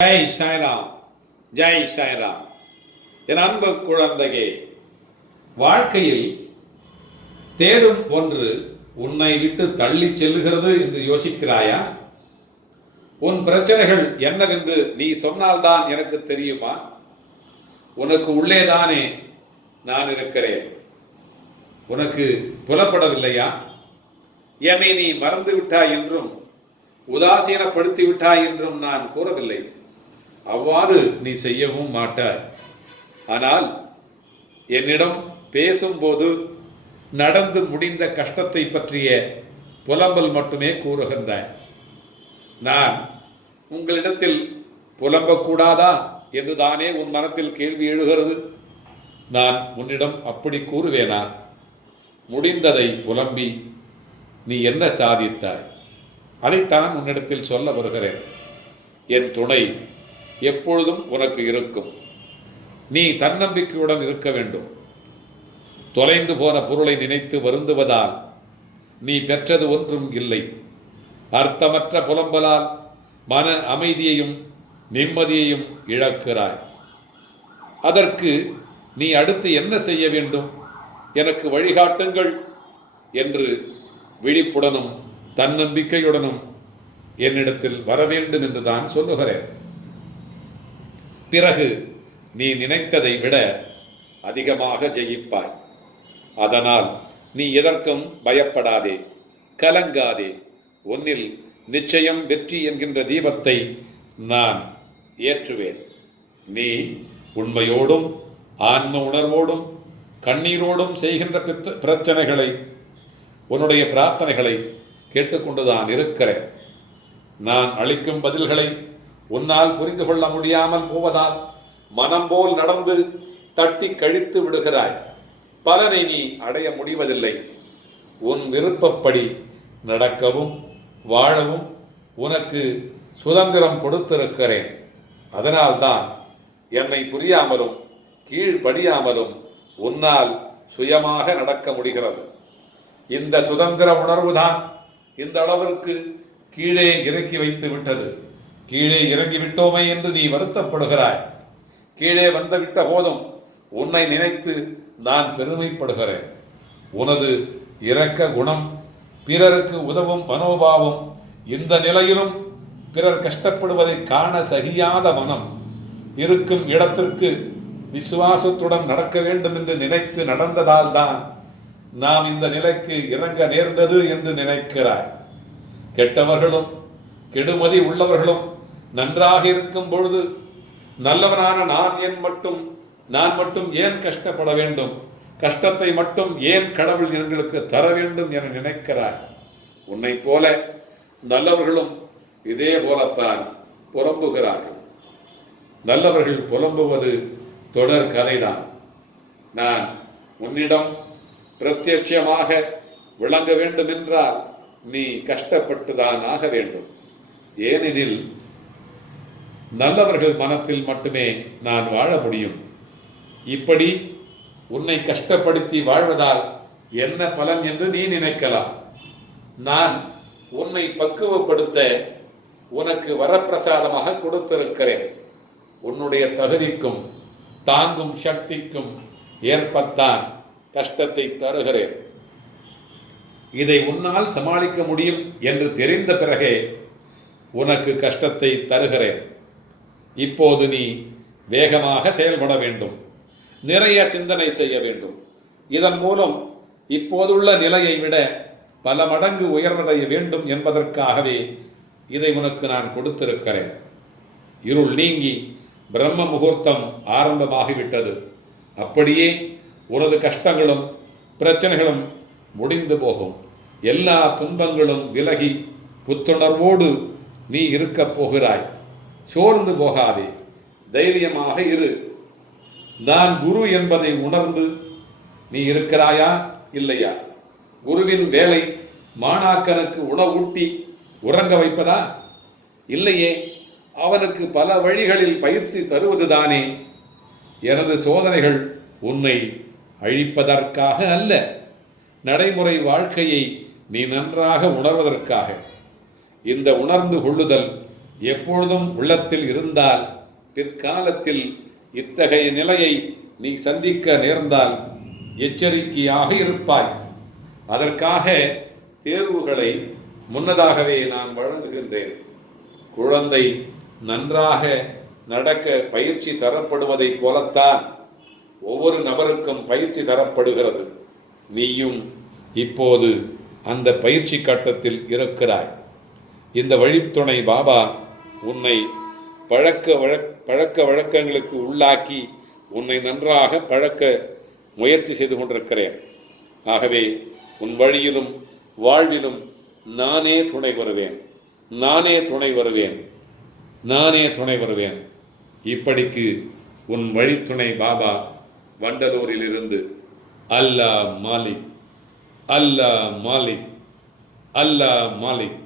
ஜெய் சாய்ராம், ஜெய் சாய்ராம். என் அன்பு குழந்தையே, வாழ்க்கையில் தேடும் ஒன்று உன்னை விட்டு தள்ளி செல்லுகிறது என்று யோசிக்கிறாயா? உன் பிரச்சனைகள் என்னவென்று நீ சொன்னால்தான் எனக்கு தெரியுமா? உனக்கு உள்ளேதானே நான் இருக்கிறேன். உனக்கு புலப்படவில்லையா? என்னை நீ மறந்து விட்டாய் என்றும் உதாசீனப்படுத்தி விட்டாய் என்றும் நான் கூறவில்லை. அவ்வாறு நீ செய்யவும் மாட்டாய். ஆனால் என்னிடம் பேசும்போது நடந்து முடிந்த கஷ்டத்தை பற்றிய புலம்பல் மட்டுமே கூறுகின்றாய். நான் உங்களிடத்தில் புலம்பக்கூடாதா என்று தானே உன் மனத்தில் கேள்வி எழுகிறது. நான் உன்னிடம் அப்படி கூறுவேனா? முடிந்ததை புலம்பி நீ என்ன சாதித்தாய்? அதைத்தான் உன்னிடத்தில் சொல்ல வருகிறேன். என் துணை எப்பொழுதும் உனக்கு இருக்கும். நீ தன்னம்பிக்கையுடன் இருக்க வேண்டும். தொலைந்து போன பொருளை நினைத்து வருந்துவதால் நீ பெற்றது ஒன்றும் இல்லை. அர்த்தமற்ற புலம்பலால் மன அமைதியையும் நிம்மதியையும் இழக்கிறாய். அதற்கு நீ அடுத்து என்ன செய்ய வேண்டும்? எனக்கு வழிகாட்டுங்கள் என்று விழிப்புடனும் தன்னம்பிக்கையுடனும் என்னிடத்தில் வர வேண்டும் என்று தான் சொல்லுகிறேன். பிறகு நீ நினைத்ததை விட அதிகமாக ஜெயிப்பாய். அதனால் நீ எதற்கும் பயப்படாதே, கலங்காதே. உன்னில் நிச்சயம் வெற்றி என்கின்ற தீபத்தை நான் ஏற்றுவேன். நீ உண்மையோடும் ஆன்ம உணர்வோடும் கண்ணீரோடும் செய்கின்ற பிரச்சனைகளை, உன்னுடைய பிரார்த்தனைகளை கேட்டுக்கொண்டுதான் இருக்கிறேன். நான் அளிக்கும் பதில்களை உன்னால் புரிந்து கொள்ள முடியாமல் போவதால் மனம் போல் நடந்து தட்டி கழித்து விடுகிறாய். பலனை நீ அடைய முடிவதில்லை. உன் விருப்பப்படி நடக்கவும் வாழவும் உனக்கு சுதந்திரம் கொடுத்திருக்கிறேன். அதனால்தான் என்னை புரியாமலும் கீழ்படியாமலும் உன்னால் சுயமாக நடக்க முடிகிறது. இந்த சுதந்திர உணர்வுதான் இந்த அளவிற்கு கீழே இறக்கி வைத்து விட்டது. கீழே இறங்கிவிட்டோமே என்று நீ வருத்தப்படுகிறாய். கீழே வந்துவிட்ட போதும் உன்னை நினைத்து நான் பெருமைப்படுகிறேன். உனது இரக்க குணம், பிறருக்கு உதவும் மனோபாவம், இந்த நிலையிலும் பிறர் கஷ்டப்படுவதை காண சகியாத மனம், இருக்கும் இடத்திற்கு விசுவாசத்துடன் நடக்க வேண்டும் என்று நினைத்து நடந்ததால் தான் நாம் இந்த நிலைக்கு இறங்க நேர்ந்தது என்று நினைக்கிறாய். கெட்டவர்களும் கெடுமதி உள்ளவர்களும் நன்றாக இருக்கும் பொழுது நல்லவனான நான் மட்டும் ஏன் கஷ்டப்பட வேண்டும்? கஷ்டத்தை மட்டும் ஏன் கடவுள் எங்களுக்கு தர வேண்டும் என நினைக்கிறாய். உன்னை போல நல்லவர்களும் இதே போலத்தான் புலம்புகிறார்கள். நல்லவர்கள் புலம்புவது தொடர் கதைதான். நான் உன்னிடம் பிரத்யட்சமாக விளங்க வேண்டும் என்றால் நீ கஷ்டப்பட்டுதான் ஆக வேண்டும். ஏனெனில் நல்லவர்கள் மனத்தில் மட்டுமே நான் வாழ முடியும். இப்படி உன்னை கஷ்டப்படுத்தி வாழ்வதால் என்ன பலன் என்று நீ நினைக்கலாம். நான் உன்னை பக்குவப்படுத்த உனக்கு வரப்பிரசாதமாக கொடுத்திருக்கிறேன். உன்னுடைய தகுதிக்கும் தாங்கும் சக்திக்கும் ஏற்பத்தான் கஷ்டத்தை தருகிறேன். இதை உன்னால் சமாளிக்க முடியும் என்று தெரிந்த பிறகே உனக்கு கஷ்டத்தை தருகிறேன். இப்போது நீ வேகமாக செயல்பட வேண்டும். நிறைய சிந்தனை செய்ய வேண்டும். இதன் மூலம் இப்போதுள்ள நிலையை விட பல மடங்கு உயர்வடைய வேண்டும் என்பதற்காகவே இதை உனக்கு நான் கொடுத்திருக்கிறேன். இருள் நீங்கி பிரம்ம முகூர்த்தம் ஆரம்பமாகிவிட்டது. அப்படியே உனது கஷ்டங்களும் பிரச்சனைகளும் முடிந்து போகும். எல்லா துன்பங்களும் விலகி புத்துணர்வோடு நீ இருக்கப் போகிறாய். சோர்ந்து போகாதே, தைரியமாக இரு. நான் குரு என்பதை உணர்ந்து நீ இருக்கிறாயா இல்லையா? குருவின் வேலை மாணாக்கனுக்கு உணவூட்டி உறங்க வைப்பதா? இல்லையே, அவனுக்கு பல வழிகளில் பயிற்சி தருவதுதானே. எனது சோதனைகள் உன்னை அழிப்பதற்காக அல்ல, நடைமுறை வாழ்க்கையை நீ நன்றாக உணர்வதற்காக. இந்த உணர்ந்து கொள்ளுதல் எப்பொழுதும் உள்ளத்தில் இருந்தால் பிற்காலத்தில் இத்தகைய நிலையை நீ சந்திக்க நேர்ந்தால் எச்சரிக்கையாக இருப்பாய். அதற்காக தேர்வுகளை முன்னதாகவே நான் வழங்குகின்றேன். குழந்தை நன்றாக நடக்க பயிற்சி தரப்படுவதைப் போலத்தான் ஒவ்வொரு நபருக்கும் பயிற்சி தரப்படுகிறது. நீயும் இப்போது அந்த பயிற்சி கட்டத்தில் இருக்கிறாய். இந்த வழித்துணை பாபா உன்னை பழக்க வழக்கங்களுக்கு உள்ளாக்கி உன்னை நன்றாக பழக்க முயற்சி செய்து கொண்டிருக்கிறேன். ஆகவே உன் வழியிலும் வாழ்விலும் நானே துணை வருவேன், நானே துணை வருவேன், நானே துணை வருவேன். இப்படிக்கு உன் வழித்துணை பாபா வண்டலூரிலிருந்து அல்லாஹ் மாலிக், அல்லாஹ் மாலிக், அல்லாஹ் மாலிக்.